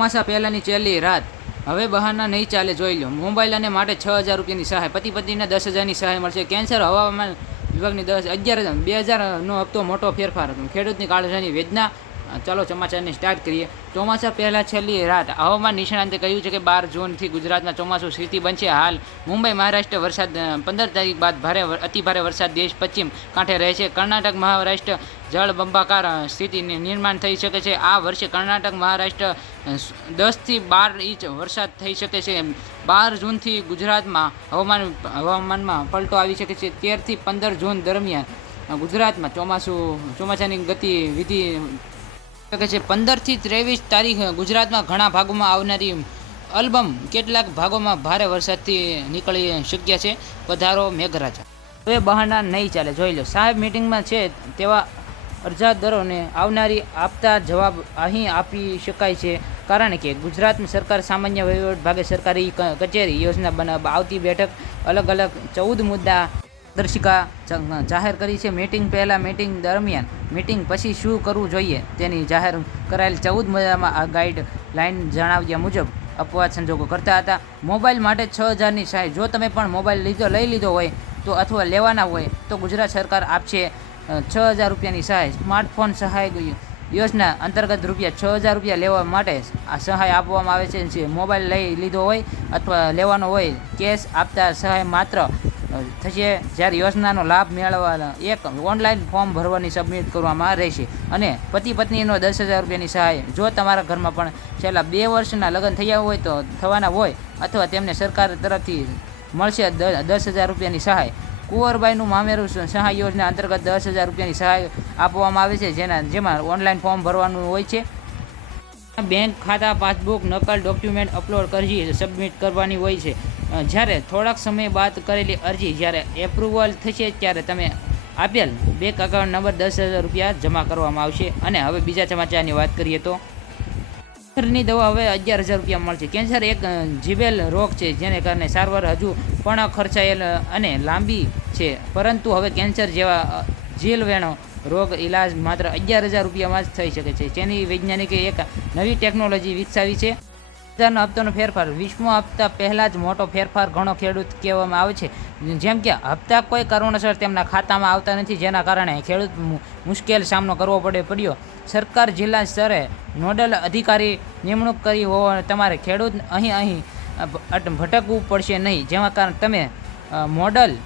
ચોમાસા પહેલાંની છેલ્લી રાત. હવે બહારના નહીં ચાલે, જોઈ લો. મોબાઈલ અને માટે છ હજાર રૂપિયાની સહાય. પતિ પત્નીને દસ હજારની સહાય મળશે. કેન્સર હવામાન વિભાગની દસ, અગિયાર બે હજારનો હપ્તો મોટો ફેરફાર ખેડૂતની કાળજાની વેદના ચાલો સમાચારને સ્ટાર્ટ કરીએ. ચોમાસા પહેલાં છેલ્લી રાત હવામાન નિષ્ણાંતે કહ્યું છે કે બાર જૂનથી ગુજરાતના ચોમાસું સ્થિતિ બનશે. હાલ મુંબઈ, મહારાષ્ટ્ર વરસાદ પંદર તારીખ બાદ ભારે અતિભારે વરસાદ દેશ પશ્ચિમ કાંઠે રહે છે કર્ણાટક, મહારાષ્ટ્ર જળબંબાકાર સ્થિતિ નિર્માણ થઈ શકે છે. આ વર્ષે કર્ણાટક, મહારાષ્ટ્ર દસથી બાર ઇંચ વરસાદ થઈ શકે છે. બાર જૂનથી ગુજરાતમાં હવામાન, હવામાનમાં પલટો આવી શકે છે. તેરથી પંદર જૂન દરમિયાન ગુજરાતમાં ચોમાસું, ચોમાસાની ગતિ વિધિ શકે છે, પંદરથી ત્રેવીસ તારીખ ગુજરાતમાં ઘણા ભાગોમાં આવનારી આલ્બમ કેટલાક ભાગોમાં ભારે વરસાદથી નીકળી શક્યા છે. વધારો મેઘરાજા. હવે બહાના નહીં ચાલે, જોઈ લો. સાહેબ મિટિંગમાં છે તેવા અરજદારોને આવનારી આપતા જવાબ અહીં આપી શકાય છે. કારણ કે ગુજરાત સરકાર સામાન્ય વહીવટ ભાગે સરકારી કચેરી યોજના બના, આવતી બેઠક અલગ અલગ ચૌદ મુદ્દા દર્શિકા જાહેર કરી છે મીટિંગ પહેલાં મીટિંગ દરમિયાન. મીટિંગ પછી શું કરવું જોઈએ તેની જાહેર કરાયેલ ચૌદ મજામાં આ ગાઈડ લાઇન જણાવ્યા મુજબ અપવાદ સંજોગો કરતા હતા. મોબાઈલ માટે છ હજારની સહાય. જો તમે પણ મોબાઈલ લીધો, લઈ લીધો હોય તો અથવા લેવાના હોય તો ગુજરાત સરકાર આપશે છ હજાર રૂપિયાની સહાય. સ્માર્ટફોન સહાય યોજના અંતર્ગત રૂપિયા છ હજાર રૂપિયા લેવા માટે આ સહાય આપવામાં આવે છે. જે મોબાઈલ લઈ લીધો હોય અથવા લેવાનો હોય, કેશ આપતા સહાય માત્ર થશે. જ્યારે યોજનાનો લાભ મેળવવાના, એક ઓનલાઈન ફોર્મ ભરવાની સબમિટ કરવામાં રહેશે. અને પતિ પત્નીનો દસ હજાર રૂપિયાની સહાય. જો તમારા ઘરમાં પણ છેલ્લા બે વર્ષના લગ્ન થયા હોય તો થવાના હોય, અથવા તેમને સરકાર તરફથી મળશે દસ હજાર રૂપિયાની સહાય. કુંવરબાઈનું મામેરું સહાય યોજના અંતર્ગત દસ હજાર રૂપિયાની સહાય આપવામાં આવે છે. જેના, જેમાં ઓનલાઈન ફોર્મ ભરવાનું હોય છે. બેંક ખાતા, પાસબુક, નકલ ડોક્યુમેન્ટ અપલોડ કરી સબમિટ કરવાની હોય છે. જ્યારે થોડાક સમય બાદ કરેલી અરજી જ્યારે એપ્રુવલ થશે ત્યારે તમે આપેલ બેંક એકાઉન્ટ નંબર દસ હજાર રૂપિયા જમા કરવામાં આવશે. અને હવે બીજા સમાચારની વાત કરીએ તો કેન્સરની દવા હવે અગિયાર હજાર રૂપિયા મળશે. કેન્સર એક જીવેલ રોગ છે, જેને કારણે સારવાર હજુ પણ ખર્ચાયેલ અને લાંબી છે. પરંતુ હવે કેન્સર જેવા અ, જીલવેણો રોગ ઇલાજ માત્ર અગિયાર હજાર રૂપિયામાં જ થઈ શકે છે. જેની વૈજ્ઞાનિકે એક નવી ટેકનોલોજી વિકસાવી છે. હજારનો હપ્તાનો ફેરફાર. વિશ્વમાં હપ્તા પહેલાં જ મોટો ફેરફાર ઘણો ખેડૂત કહેવામાં આવે છે. જેમ કે હપ્તા કોઈ કારણોસર તેમના ખાતામાં આવતા નથી. જેના કારણે ખેડૂત મુશ્કેલ સામનો કરવો પડે પડ્યો. સરકાર જિલ્લા સ્તરે નોડલ અધિકારી નિમણૂક કરી હોવા તમારે ખેડૂત અહીં અહીં ભટકવું પડશે નહીં. જેના કારણે તમે મોડલ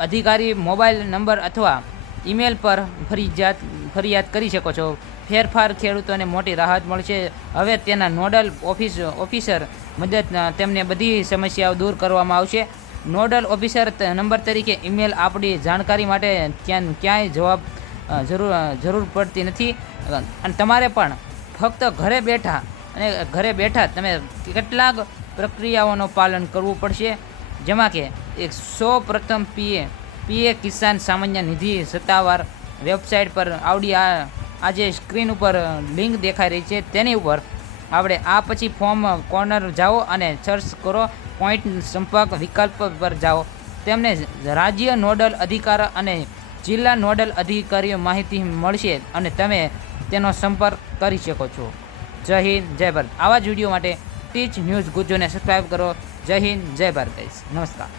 અધિકારી મોબાઈલ નંબર અથવા ઈમેલ પર ફરિયાદ ફરિયાદ કરી શકો છો. ફેરફાર ખેડૂતોને મોટી રાહત મળશે. હવે તેના નોડલ ઓફિસ, ઓફિસર મદદ, તેમને બધી સમસ્યાઓ દૂર કરવામાં આવશે. નોડલ ઓફિસર નંબર તરીકે ઈમેલ આપણી જાણકારી માટે ક્યાં, ક્યાંય જવાબ જરૂર જરૂર પડતી નથી. અને તમારે પણ ફક્ત ઘરે બેઠા અને ઘરે બેઠા તમે કેટલાક પ્રક્રિયાઓનું પાલન કરવું પડશે. જેમાં કે એક સૌ પ્રથમ પીએ પીએ કિસાન સામાન્ય નિધિ સત્તાવાર વેબસાઇટ પર આવડી આ આજે સ્ક્રીન ઉપર લિંક દેખાઈ રહી છે. તેની ઉપર આપણે આ પછી ફોર્મ કોર્નર જાઓ અને સર્ચ કરો પોઈન્ટ સંપર્ક વિકલ્પ પર જાઓ. તેમને રાજ્ય નોડલ અધિકાર અને જિલ્લા નોડલ અધિકારીઓ માહિતી મળશે અને તમે તેનો સંપર્ક કરી શકો છો. જય હિન્દ, જય ભારત. આવા જ વીડિયો માટે ટીચ ન્યૂઝ ગુજ્જોને સબસ્ક્રાઈબ કરો. જય હિન્દ, જય ભારત નમસ્કાર.